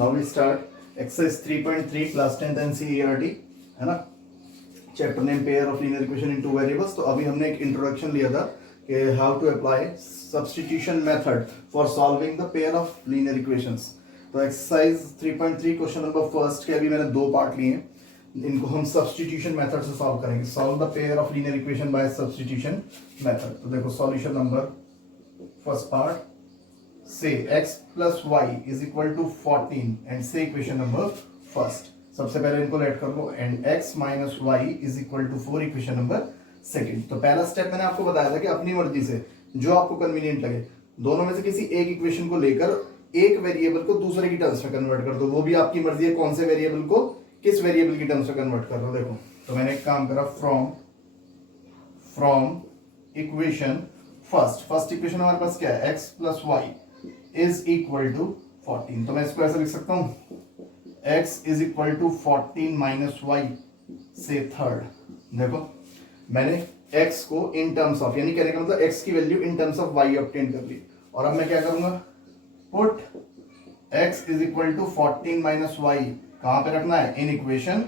Now we start exercise 3.3 class 10th NCERT है ना, chapter name pair of linear equation in two variables. तो अभी हमने एक इंट्रोडक्शन लिया था कि how to apply substitution method for solving the pair of linear equations. तो एक्सरसाइज 3.3 क्वेश्चन नंबर फर्स्ट के अभी मैंने दो पार्ट लिए हैं, इनको हम सब्स्टिट्यूशन मेथड से सॉल्व करेंगे। Solve the pair of linear equation by substitution method. तो देखो solution number first part, say x plus y is equal to 14 and say equation number first। सबसे पहले इनको लेट कर लो and x minus y is equal to 4 equation number second. तो पहला step मैंने आपको बताया था कि अपनी मर्जी से जो आपको कन्वीनियंट लगे दोनों में से किसी एक इक्वेशन को लेकर एक वेरिएबल को दूसरे की टर्म्स में कन्वर्ट कर दो। वो भी आपकी मर्जी है कौन से वेरिएबल को किस वेरिएबल की टर्म्स में कन्वर्ट कर दो। देखो तो मैंने एक काम करा, फ्रॉम इक्वेशन फर्स्ट इक्वेशन हमारे पास क्या है, x plus y is equal to 14। तो मैं इसको ऐसे लिख सकता हूं, x is equal to 14 minus y से थर्ड। देखो मैंने x को इन टर्म्स ऑफ, यानी कहने का मतलब x की value in terms of y obtain कर ली। और अब मैं क्या करूंगा, put x is equal to 14 minus y कहां पे रखना है, इन इक्वेशन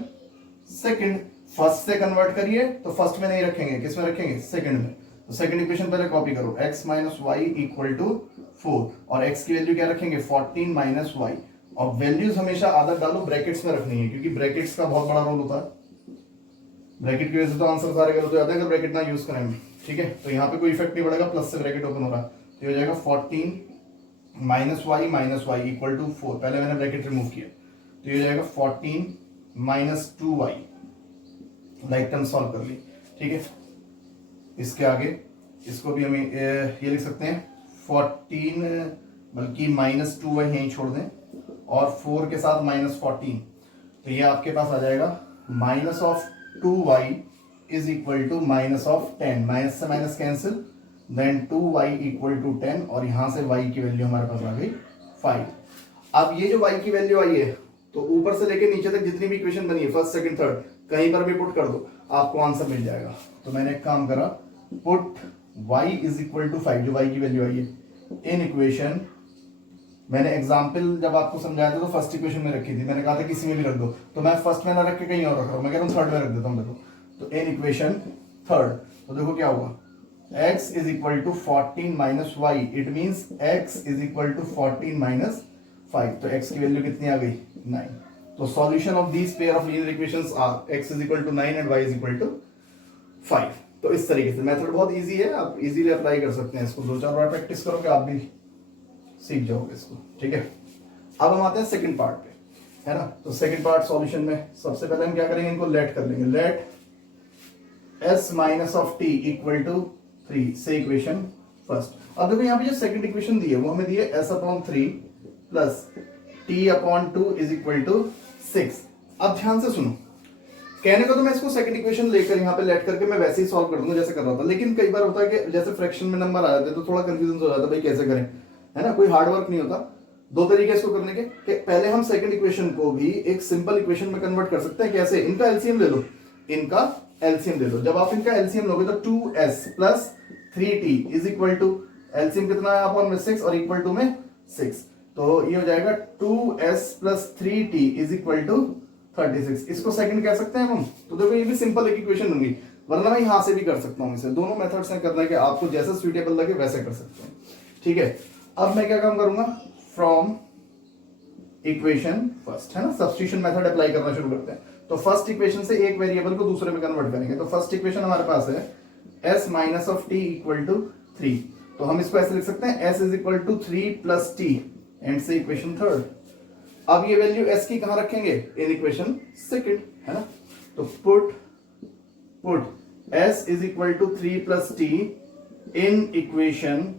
सेकंड। फर्स्ट से कन्वर्ट करिए तो फर्स्ट में नहीं रखेंगे, किस में रखेंगे, सेकंड में। तो सेकंड इक्वेशन पहले कॉपी करो, x minus y equal to 4 और x की वैल्यू क्या रखेंगे, 14 माइनस वाई। और वैल्यूज हमेशा आदत डालो ब्रैकेट्स में रखनी है, क्योंकि ब्रैकेट्स का बहुत बड़ा रोल होता है। ब्रैकेट की वजह से तो आंसर सारे गलत हो जाते हैं अगर ब्रैकेट ना यूज करेंगे। ठीक है, तो यहाँ पे कोई इफेक्ट नहीं पड़ेगा, प्लस से ब्रैकेट ओपन हो रहा है तो ये हो जाएगा 14 माइनस वाई इक्वल टू 4। पहले मैंने ब्रैकेट रिमूव किया तो ये हो जाएगा 14 minus 2y। Like term solve कर ली। ठीक है, इसके आगे इसको भी हम ये लिख सकते हैं 14, बल्कि माइनस 2y यहीं छोड़ दें और 4 के साथ माइनस 14। तो ये आपके पास आ जाएगा minus of 2y is equal to minus of 10। Minus से minus cancel, then 2y equal to 10 और यहां से y की वैल्यू हमारे पास आ गई 5। अब ये जो y की वैल्यू आई है तो ऊपर से लेके नीचे तक जितनी भी इक्वेशन बनी है फर्स्ट सेकंड थर्ड कहीं पर भी पुट कर दो, आपको आंसर मिल जाएगा। तो मैंने एक काम करा, put y is equal to 5 जो y की वैल्यू आई है इन इक्वेशन। मैंने एग्जांपल जब आपको समझाया था तो फर्स्ट इक्वेशन में रखी थी, मैंने कहा था किसी में भी रख दो, तो मैं फर्स्ट में ना रख के कहीं और रख रहा हूं, मैं कह रहा हूं थर्ड में रख देता हूं। देखो तो इन इक्वेशन थर्ड, तो देखो क्या हुआ, x is equal to 14 minus y, it means x is equal to 14 minus 5। तो x की वैल्यू कितनी आ गई, 9। तो solution of these pair of linear equations are x is equal to 9 and y is equal to 5। तो इस तरीके से मेथड बहुत इजी है, आप इजीली अप्लाई कर सकते हैं इसको। 2-4 बार प्रैक्टिस करोगे आप भी सीख जाओगे इसको। ठीक है, अब हम आते हैं सेकंड पार्ट पे, है ना। तो सेकंड पार्ट सॉल्यूशन में सबसे पहले हम क्या करेंगे, इनको लेट कर लेंगे। Let s minus of t equal to 3 से इक्वेशन फर्स्ट। अब देखो यहाँ पे जो सेकंड इक्वेशन दी है वो हमें दी है s upon 3 plus t upon 2 is equal to 6। अब ध्यान से सुनो, कहने को तो मैं इसको सेकंड इक्वेशन लेकर यहाँ पे लेट करके मैं वैसे ही सॉल्व कर दूंगा जैसे कर रहा था, लेकिन कई बार होता है कि जैसे फ्रैक्शन में नंबर आ जाते हैं तो थोड़ा कंफ्यूजन हो जाता है, भाई कैसे करें, है ना। कोई हार्ड वर्क नहीं होता। दो तरीके इसको करने के, कि पहले हम सेकंड इक्वेशन को भी एक सिंपल इक्वेशन में कन्वर्ट कर सकते हैं। कैसे, इनका एलसीएम ले लो, इनका एलसीएम ले लो। जब आप इनका एलसीएम लोगे तो 2s plus 3t is equal to, LCM कितना है अपॉन में 6 और इक्वल टू में 6, तो ये हो जाएगा 2s plus 3t is equal to 36। इसको सेकंड कह सकते हैं हम। तो देखो ये भी सिंपल एक इक्वेशन होंगी, वरना मैं यहां से भी कर सकता हूं। इसे दोनों मेथड से करना है कि आपको जैसे सुइटेबल लगे वैसे कर सकते हैं। ठीक है, अब मैं क्या काम करूंगा, फ्रॉम इक्वेशन फर्स्ट, है ना, सब्स्टिट्यूशन मेथड अप्लाई करना शुरू करते हैं। तो फर्स्ट इक्वेशन से एक वेरिएबल को दूसरे में कन्वर्ट करेंगे। तो फर्स्ट इक्वेशन हमारे पास है s minus of t equal to 3। तो हम इसको ऐसे लिख सकते हैं, s is equal to 3 plus t and से इक्वेशन थर्ड। अब ये वैल्यू s की कहां रखेंगे, इन इक्वेशन सेकंड, है ना। तो put s is equal to 3 plus t in equation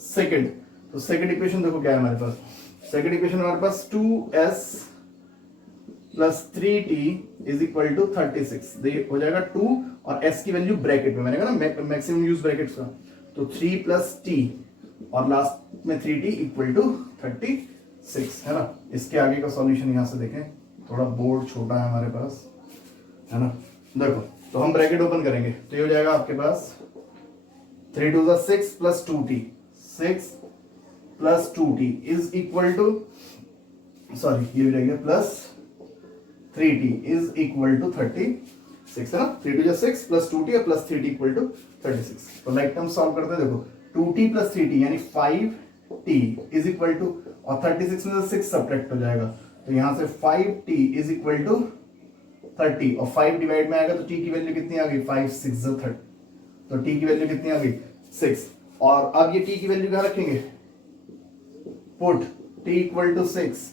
second. तो सेकंड इक्वेशन देखो क्या है हमारे पास, सेकंड इक्वेशन हमारे पास 2s plus 3t is equal to 36। हो जाएगा 2 और s की वैल्यू ब्रैकेट में, मैंने कहा ना मैक्सिमम यूज ब्रैकेट्स का। तो 3 प्लस t और लास्ट में 3t इक्वल टू 36, है ना। इसके आगे का सॉल्यूशन यहां से देखें, थोड़ा बोर्ड छोटा है हमारे पास, है ना। देखो तो हम ब्रैकेट ओपन करेंगे तो ये हो जाएगा आपके पास 3 2 6 plus 2t, 6 plus 2t is equal to sorry ये हो जाएगा plus 3t is equal to 36 है ना, 3 2 6 प्लस 2t और प्लस 3t इक्वल टू 36। तो लाइक टर्म सॉल्व करते हैं, देखो 2t प्लस 3t यानी 5t इज इक्वल टू, और 36 में से 6 सब्ट्रैक्ट हो जाएगा, तो यहां से 5t इज इक्वल टू 30, और 5 डिवाइड में आएगा तो t की वैल्यू कितनी आ गई, 5 6 30, तो t की वैल्यू कितनी आ गई 6। और अब ये t की वैल्यू कहां रखेंगे, put t equal to 6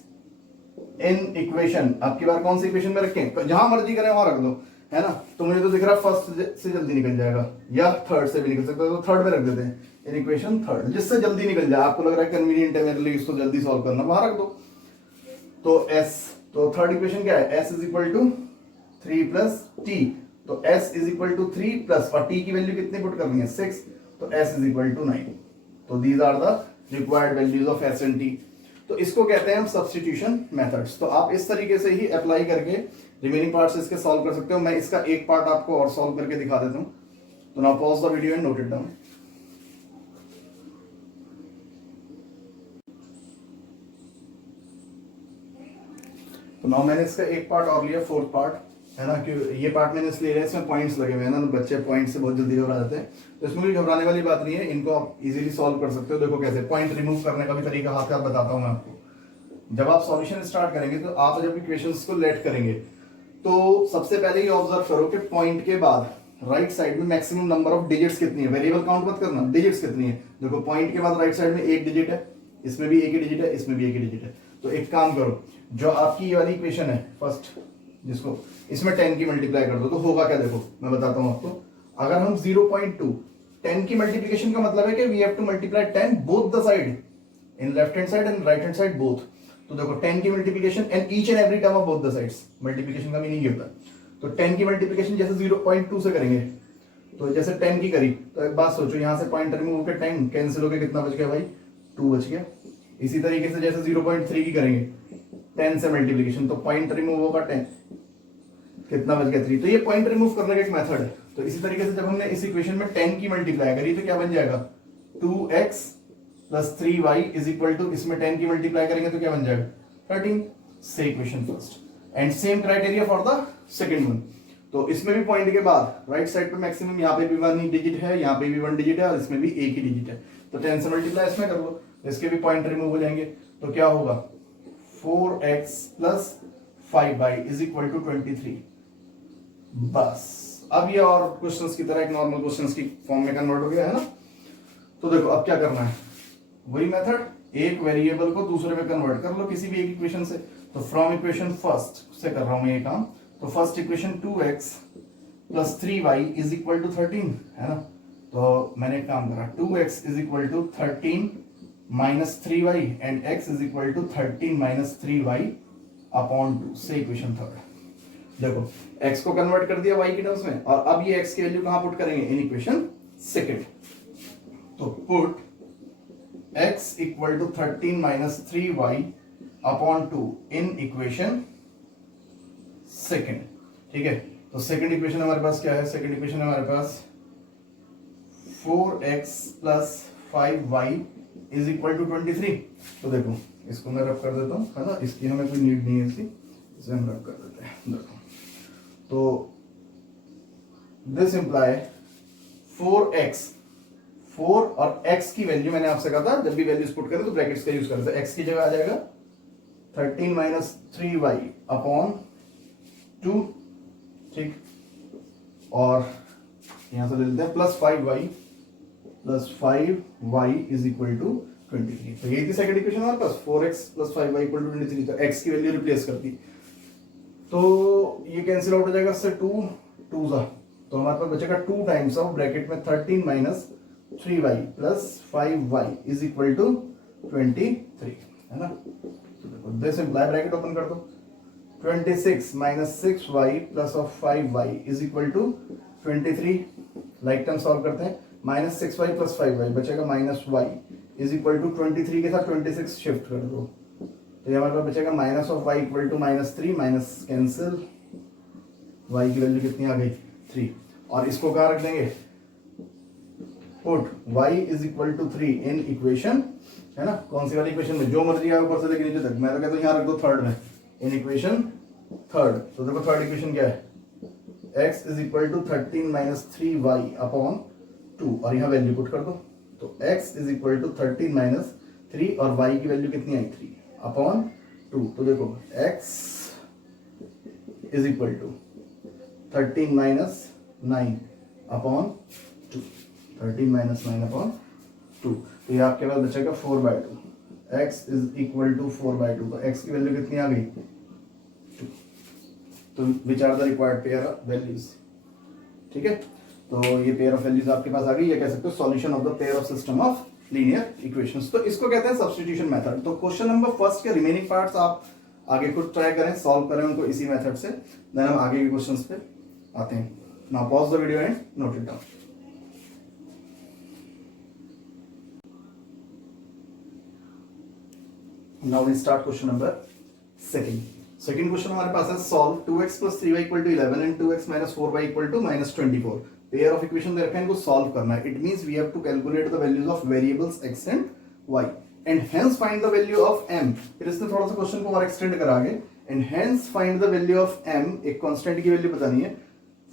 in equation, आपकी बार कौन सी इक्वेशन में रखें, जहां मर्जी करें वहां रख दो, है ना। तो मुझे तो दिख रहा है फर्स्ट से जल्दी निकल जाएगा, या थर्ड से भी निकल सकता है, तो थर्ड में रख देते हैं, इन इक्वेशन थर्ड, जिससे जल्दी निकल जाए, आपको लग रहा है कन्वीनियंट है मेरे लिए इसको जल्दी सॉल्व करना, वहां रख दो। तो s, तो थर्ड इक्वेशन क्या है, s is equal to 3 plus t, तो s is equal to 3 plus, और t की वैल्यू कितनी पुट करनी है 6, तो s इज इक्वल टू 9। तो these are the required values of s and t। तो इसको कहते हैं हम सब्स्टिट्यूशन मेथड्स। तो आप इस तरीके से ही अप्लाई करके रिमेनिंग पार्ट्स इसके सॉल्व कर सकते हो। मैं इसका एक पार्ट आपको और सॉल्व करके दिखा देता हूं। तो now pause the video and note it down. तो नाउ मैंने इसका एक पार्ट और लिया, फोर्थ पार्ट, है ना, कि ये पार्ट मैंने इसलिए लिया, इसमें पॉइंट्स लगे हुए हैं ना, तो बच्चे पॉइंट से बहुत जल्दी घबरा जाते हैं, तो इसमें भी घबराने वाली बात नहीं है, इनको आप इजीली सॉल्व कर सकते हो। देखो कैसे, पॉइंट रिमूव करने का भी तरीका हाथ का बताता हूं मैं आपको। जब आप सॉल्यूशन स्टार्ट करेंगे तो आप जब इक्वेशंस को लेट करेंगे तो सबसे पहले ये ऑब्जर्व करो कि पॉइंट के बाद राइट साइड में मैक्सिमम नंबर ऑफ डिजिट्स कितनी है, वेरिएबल काउंट मत करना, डिजिट्स कितनी है। देखो पॉइंट के बाद राइट साइड में एक डिजिट है, इसमें भी एक ही डिजिट है, इसमें भी एक ही डिजिट है। तो एक काम करो, जो आपकी ये वाली इक्वेशन है फर्स्ट, जिसको इसमें 10 की मल्टीप्लाई कर दो, तो होगा क्या, देखो मैं बताता हूं आपको। अगर हम 0.2 10 की मल्टीप्लीकेशन का मतलब है कि we have to multiply 10 both the side, in left hand side and right hand side both. तो देखो 10 की multiplication and each and every term of both the sides, multiplication का मीनिंग ये होता है। तो 10 की मल्टीप्लीकेशन जैसे 0.2 से करेंगे, तो जैसे 10 की करी, तो एक बात सोचो, यहां से पॉइंट रिमूव होकर 10 कैंसिल होकर कितना बच गया भाई, 2 बच गया। इसी तरीके से जैसे 0.3 की करेंगे 10 से मल्टीप्लीकेशन, तो पॉइंट रिमूव होगा 10, कितना बच गया 3। तो ये पॉइंट रिमूव करने का एक मेथड है। तो इसी तरीके से जब हमने इस इक्वेशन में 10 की मल्टीप्लाई करी तो क्या बन जाएगा, 2x plus 3y is equal to, इसमें 10 की मल्टीप्लाई करेंगे तो क्या बन जाएगा 13। से equation first and same criteria for the second one. तो इसमें भी पॉइंट के बाद राइट साइड पे मैक्सिमम, यहाँ पे भी 1 डिजिट है, यहाँ पे भी 1 डिजिट है, और इसमें भी एक ही डिजिट है। तो 10 से मल्टीप्लाई इसमें कर लो, इसके भी पॉइंट रिमूव हो जाएंगे। तो क्या होगा, 4x plus 5y is equal to 23। बस अब ये और क्वेश्चंस की तरह एक नॉर्मल क्वेश्चंस की फॉर्म में कन्वर्ट हो गया है ना। तो देखो अब क्या करना है, वही मेथड, एक वेरिएबल को दूसरे में कन्वर्ट कर लो किसी भी एक इक्वेशन से। तो फ्रॉम इक्वेशन फर्स्ट से कर रहा हूं मैं ये काम। तो first equation 2x plus 3y is equal to 13 है ना। तो मैंने एक काम करा, 2x इज equal to 13 minus 3y and x is equal to 13 minus 3y upon 2 से इक्वेशन थर्ड। देखो x को कन्वर्ट कर दिया y की टर्म्स में, और अब ये x की वैल्यू कहां पुट करेंगे, इन इक्वेशन सेकंड। तो put x equal to 13 minus 3y upon 2 in equation second. ठीक है, तो सेकंड इक्वेशन हमारे पास क्या है, सेकंड इक्वेशन हमारे पास 4x plus 5y is equal to 23। तो देखो इसको मैं रब कर देता हूं, है ना, इसकी हमें कोई नीड नहीं है, इसे हम रब कर देते हैं। देखो तो दिस इंप्लाई 4x, 4 और x की वैल्यू मैंने आपसे कहा था जब भी वैल्यूज पुट करें तो ब्रैकेट्स का यूज करें। तो x की जगह आ जाएगा 13 माइनस 3y अपॉन 2, ठीक, और यहां से ले लेते हैं plus 5y is equal to 23। तो यही थी सेकंड इक्वेशन हमारे पास, 4x plus 5y equal to 23। तो x की वैल्यू रिप्लेस कर दी, तो ये कैंसिल आउट हो जाएगा, इससे 2 2 जा, तो हमारे पास बचेगा 2 टाइम्स ऑफ ब्रैकेट में 13 minus 3y plus 5y is equal to 23, है ना। तो देखो दिस इंप्लाई, ब्रैकेट ओपन कर दो, 26 minus 6y plus of 5y is equal to 23। Like term solve करते हैं, माइनस 6y प्लस 5y बचेगा minus y is equal to 23 के साथ 26 शिफ्ट कर दो, तो ये हमारे पास बचेगा minus of y equal to minus 3, minus cancel, y की वैल्यू कितनी आ गई 3, और इसको कहां रख देंगे, put y is equal to 3 in equation है ना, कौन सी वाली इक्वेशन में, जो मर्जी आए ऊपर से लेके नीचे तक, मैं तो कहता हूँ यहाँ रख दो थर्ड में, इन इक्वेशन थर्ड। तो देखो थर्ड इक्वेशन क्या है, x is equal to 13 minus 3y upon 2 और यहाँ वैल्यू पुट कर दो। तो x is equal to 13 minus 3 और y की वैल्यू कितनी आई 3 अपॉन 2। तो देखो x is equal to 13 minus 9 upon 2, 13 minus 9 upon 2। तो ये आपके पास बचेगा 4/2, x इज इक्वल टू 4/2। तो x की वैल्यू कितनी आ गई 2। तो which are the required pair of values, ठीक है। तो ये पेयर ऑफ वैल्यूज आपके पास आ गई, ये कह सकते हो solution of the pair of system of linear equations. तो इसको कहते हैं सब्स्टिट्यूशन मेथड। तो क्वेश्चन नंबर फर्स्ट के रिमेनिंग पार्ट्स आप आगे खुद ट्राई करें, सॉल्व करें उनको इसी मेथड से, देन हम आगे के क्वेश्चंस पे आते हैं। Now pause the video and note it down. Now we start question number second question हमारे पास है solve 2x plus 3y equal to 11 and 2x minus 4y equal to minus 24। Pair of equation दे रखा है, इनको solve करना है। It means we have to calculate the values of variables x and y and hence find the value of m। फिर इसने थोड़ा सा क्वेश्चन को और एक्सटेंड करा आगे, and hence find the value of m, एक कांस्टेंट की वैल्यू बतानी है,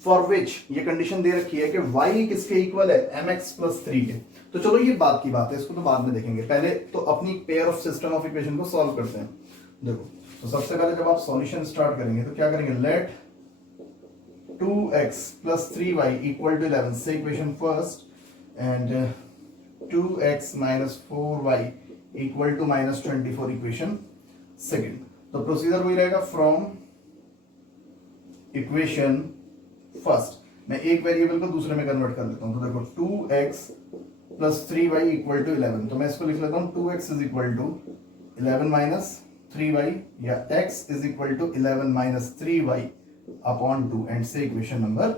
फॉर विच ये कंडीशन दे रखी है कि y किसके इक्वल है, mx plus 3 के। तो चलो ये बात की बात है, इसको तो बाद में देखेंगे, पहले तो अपनी pair of system of equation को सॉल्व करते हैं। देखो तो सबसे पहले जब आप सॉल्यूशन स्टार्ट करेंगे तो क्या करेंगे, late 2x plus 3y equal to 11 से equation first, and 2x minus 4y equal to minus 24 equation second. तो प्रोसीजर वही रहेगा, फ्रॉम इक्वेशन फर्स्ट मैं एक वेरिएबल को दूसरे में कन्वर्ट कर लेता हूं। तो देखो 2x plus 3y equal to 11, तो मैं इसको लिख लेता हूं 2x is equal to 11 minus 3y, या x is equal to 11 minus 3y upon 2, and से इक्वेशन नंबर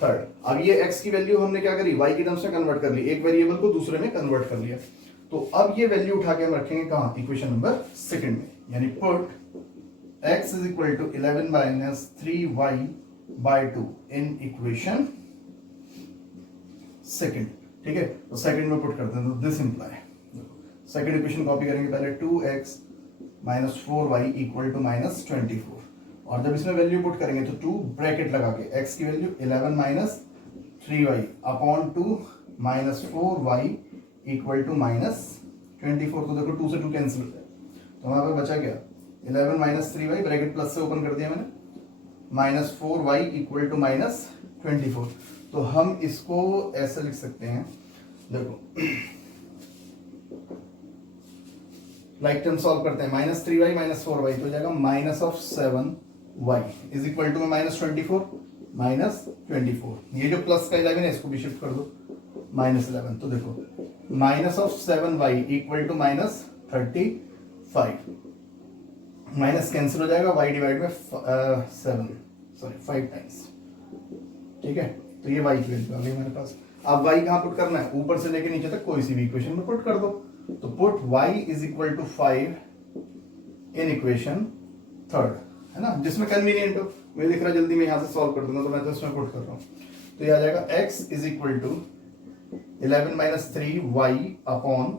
थर्ड। अब ये x की वैल्यू हमने क्या करी, y की टर्म्स में कन्वर्ट कर ली, एक वेरिएबल को दूसरे में कन्वर्ट कर लिया। तो अब ये वैल्यू उठा के हम रखेंगे कहां, इक्वेशन नंबर सेकंड में, यानी put x is equal to 11 minus 3y by 2 in equation second, ठीक है। तो सेकंड में पुट करते हैं, तो this imply, second equation copy करेंगे पहले, 2x minus 4y equal to minus 24, और जब इसमें वैल्यू पुट करेंगे तो 2 ब्रैकेट लगा के x की value 11 minus 3y upon 2 minus 4y equal to minus 24। तो देखो 2 से 2 कैंसिल हो जाए, तो वहां पे बचा क्या, 11 minus 3y ब्रैकेट प्लस से ओपन कर दिया मैंने, minus 4y equal to minus 24। तो हम इसको ऐसे लिख सकते हैं, देखो लाइक टर्म सॉल्व करते हैं, माइनस 3y माइनस 4y तो हो जाएगा minus of 7y is equal to minus 24 minus 24। ये जो प्लस का 11 है इसको भी शिफ्ट कर दो माइनस 11। तो देखो minus of 7y equal to minus 35, minus cancel हो जाएगा, y डिवाइड में 5 टाइम्स, ठीक है। तो ये y की वैल्यू आ गई हमारे पास। अब y कहाँ पुट करना है, ऊपर से लेके नीचे तक कोई सी भी इक्वेशन में पुट कर दो। तो put y is equal to 5 in equation third, है ना, जिसमें कन्वीनियंट हो, मुझे दिख रहा जल्दी मैं यहां से सॉल्व कर दूंगा, तो मैं तो इसमें पुट कर रहा हूं। तो ये आ जाएगा x is equal to 11 minus 3y upon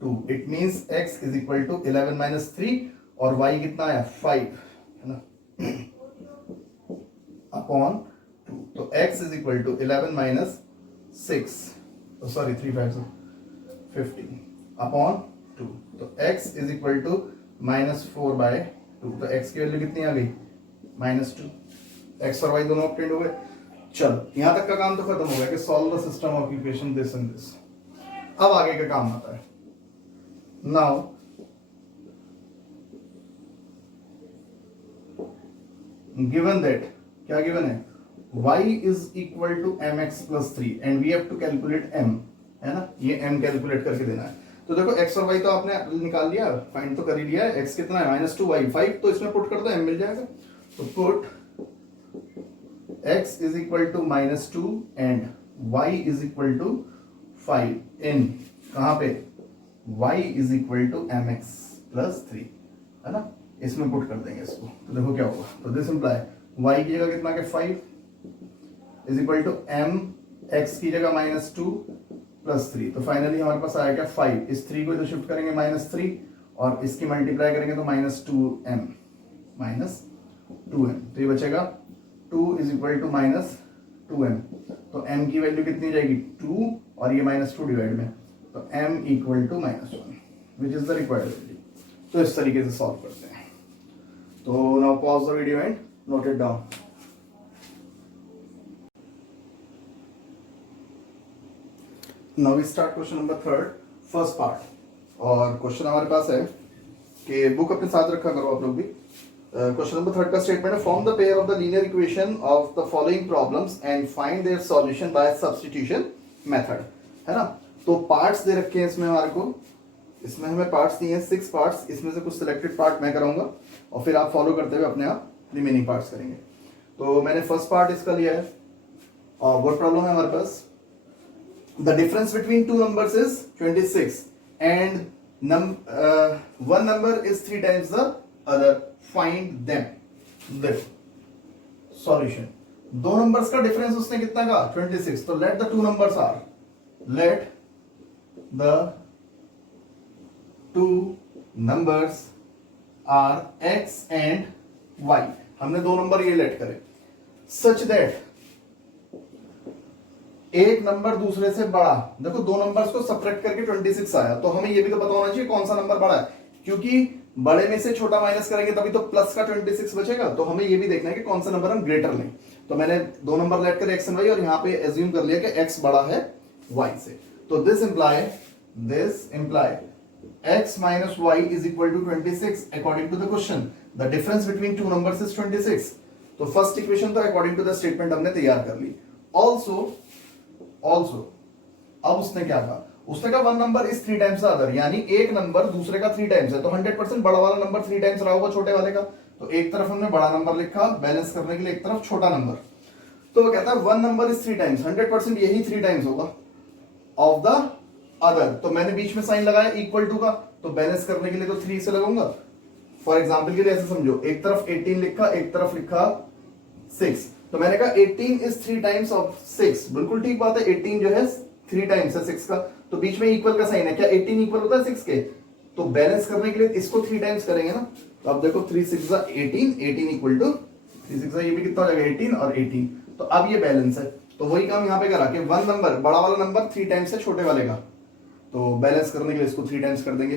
2, it means x is equal to 11 minus 3 और y कितना आया 5, है ना, अपॉन 2। तो x is equal to 11 minus 6, sorry 3 5 15 upon 2। तो x is equal to minus 4/2। तो x की वैल्यू कितनी आ गई, -2। x और y दोनों ऑब्टेंड हो गए। चलो यहां तक का काम तो खत्म हो गया कि solve the system of equation this and this. अब आगे का काम आता है। नाउ गिवन दैट, क्या गिवन है, y is equal to mx plus 3 and we have to calculate m, है ना, ये m कैलकुलेट करके देना है। तो देखो x और y तो आपने निकाल लिया, फाइंड तो कर ही लिया है, x कितना है -2y 5, तो इसमें पुट कर दो m मिल जाएगा। तो put x is equal to -2 and y is equal to 5 in, कहां पे, y is equal to mx plus 3, है ना, इसमें पुट कर देंगे इसको। तो देखो क्या होगा, तो दिस इंप्लाई y की जगह कितना के 5 is equal to m, x की जगह -2 प्लस 3, तो फाइनली हमारे पास आया क्या 5, इस 3 को इधर शिफ्ट करेंगे -3 और इसकी मल्टीप्लाई करेंगे तो -2m, तो ये बचेगा 2 इज इक्वल टू -2m, तो m की वैल्यू कितनी जाएगी 2 और ये -2 डिवाइड में, तो m equal to -1 which is the required value. तो इस तरीके से सॉल्व करते हैं। तो now pause the video and note it down. Now we start question number 3, first part. और क्वेश्चन हमारे पास है कि बुक अपने साथ रखा करो आप लोग भी। क्वेश्चन नंबर 3 का स्टेटमेंट है, form the pair of the linear equation of the following problems and find their solution bye substitution method, है ना। तो पार्ट्स दे रखे हैं इसमें हमारे को, इसमें हमें पार्ट्स दिए हैं 6 पार्ट्स, इसमें से कुछ सिलेक्टेड पार्ट मैं कराऊंगा और फिर आप फॉलो करते हुए अपने आप रिमेनिंग पार्ट्स करेंगे। तो मैंने फर्स्ट पार्ट इसका लिया है और व्हाट प्रॉब्लम है हमारे पास, the difference between two numbers is 26 and one number is 3 times the other, find them। देखो सॉल्यूशन, दो नंबर्स का डिफरेंस उसने कितना कहा 26, तो let the two numbers are, let the two numbers are x and y, हमने दो number ये लेट करे सच दैट एक नंबर दूसरे से बड़ा। देखो दो नंबर्स को सब्ट्रैक्ट करके 26 आया, तो हमें ये भी तो पता होना चाहिए कौन सा नंबर बड़ा है, क्योंकि बड़े में से छोटा माइनस करेंगे तभी तो प्लस का 26 बचेगा। तो हमें ये भी देखना है कि कौन सा नंबर हम ग्रेटर लें। तो मैंने दो नंबर लेट कर x एंड y और यहाँ पे एज्यूम कर लिया कि x बड़ा है y से। तो दिस इंप्लाई x माइनस y is equal to 26 according to the question. The difference between two numbers is 26। तो फर्स्ट इक्वेशन तो अकॉर्डिंग टू द स्टेटमेंट हमने तैयार कर ली। ऑल्सो अब उसने क्या कहा, उसने कहा one number is 3 times the other, यानी एक नंबर दूसरे का 3 टाइम्स है, तो 100% बड़ा वाला नंबर 3 टाइम्स रहा होगा छोटे वाले का। तो एक तरफ हमने बड़ा नंबर लिखा बैलेंस करने के लिए, एक तरफ छोटा नंबर। तो वो कहता है वन नंबर इज 3 टाइम्स, 100% यही 3 टाइम्स होगा ऑफ द अदर। तो मैंने बीच में साइन लगाया इक्वल टू का, तो बैलेंस करने के लिए तो 3 से लगाऊंगा। फॉर एग्जाम्पल के लिए ऐसे समझो, एक तरफ 18 लिखा, एक तरफ लिखा 6, तो मैंने कहा 18 इज 3 टाइम्स ऑफ 6, बिल्कुल ठीक बात है, 18 जो है 3 टाइम्स है 6 का, तो बीच में इक्वल का साइन है। क्या 18 इक्वल होता है 6 के? तो बैलेंस करने के लिए इसको 3 टाइम्स करेंगे ना। तो अब देखो 3 6 18, 18 इक्वल टू 3 6, ये भी कितना हो जाएगा 18 और 18। तो अब ये बैलेंस है, तो वही काम यहाँ पे करा कि वन नंबर बड़ा वाला नंबर 3 टाइम्स है छोटे वाले का, तो बैलेंस करने के लिए इसको 3 टाइम्स कर देंगे।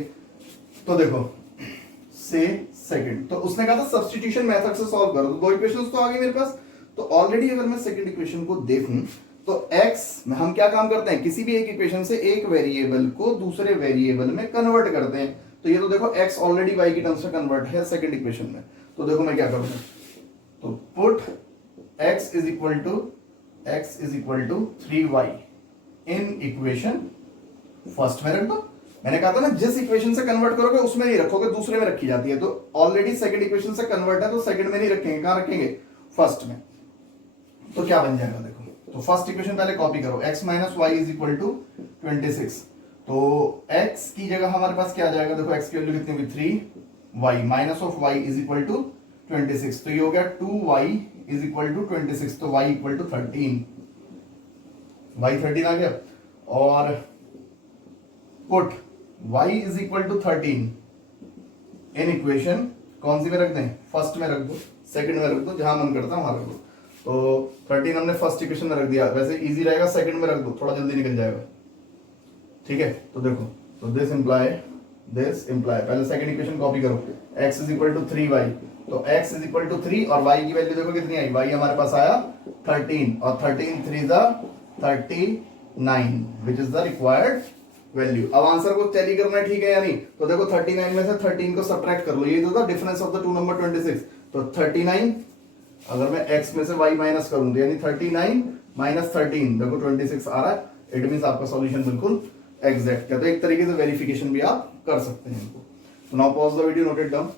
तो देखो से सेकंड, तो उसने कहा था सब्स्टिट्यूशन मेथड से सॉल्व करो, तो दो इक्वेशंस तो आ गई मेरे पास। तो ऑलरेडी अगर मैं सेकंड इक्वेशन को देखूं तो x में हम क्या काम करते हैं, किसी भी एक इक्वेशन से एक वेरिएबल को दूसरे वेरिएबल में कन्वर्ट करते हैं। तो ये तो देखो x ऑलरेडी y की टर्म्स में कन्वर्ट है सेकंड इक्वेशन में। तो देखो मैं क्या करूंगा, तो put x is equal to 3y in equation first में रख दो। मैंने कहा था ना जिस इक्वेशन से कन्वर्ट करोगे उसमें नहीं रखोगे, दूसरे में रखी जाती है। तो ऑलरेडी सेकंड इक्वेशन से कन्वर्ट है तो सेकंड में नहीं रखेंगे, कहां रखेंगे, फर्स्ट में। तो क्या बन जाएगा देखो, तो फर्स्ट इक्वेशन पहले कॉपी करो, x minus y is equal to 26। तो x की जगह हमारे पास क्या आ जाएगा, देखो x की वैल्यू कितनी होगी 3, y minus of y is equal to 26। तो ये हो गया 2y इज इक्वल टू 26, तो y इक्वल टू 13, y 13 आ गया। और put y is equal to 13 in equation कौन सी में रख दें, फर्स्ट में रख दो, सेकंड में रख दो, जहां मन करता है वहां रख दो। तो 13 हमने फर्स्ट इक्वेशन में रख दिया, वैसे इजी रहेगा सेकंड में रख दो, थोड़ा जल्दी निकल जाएगा, ठीक है। तो देखो, तो दिस इंप्लाई पहले सेकंड इक्वेशन कॉपी करो, x is equal to 3y, तो x इज इक्वल टू 3 और y की वैल्यू देखो कितनी आई, y हमारे पास आया 13 और 13 3 the 39 which is the required value. अब आंसर को टैली करना है, ठीक है या नहीं। तो देखो 39 में से 13 को सब्ट्रैक्ट कर लो, ये तो difference of the two number 26। तो 39 अगर मैं x में से y माइनस करूं तो यानी 39 माइनस 13, देखो 26 आ रहा है। इट मींस आपका सॉल्यूशन बिल्कुल एग्जैक्ट है। तो एक तरीके से वेरिफिकेशन भी आप कर सकते हैं इनको। तो now pause the video, note it down.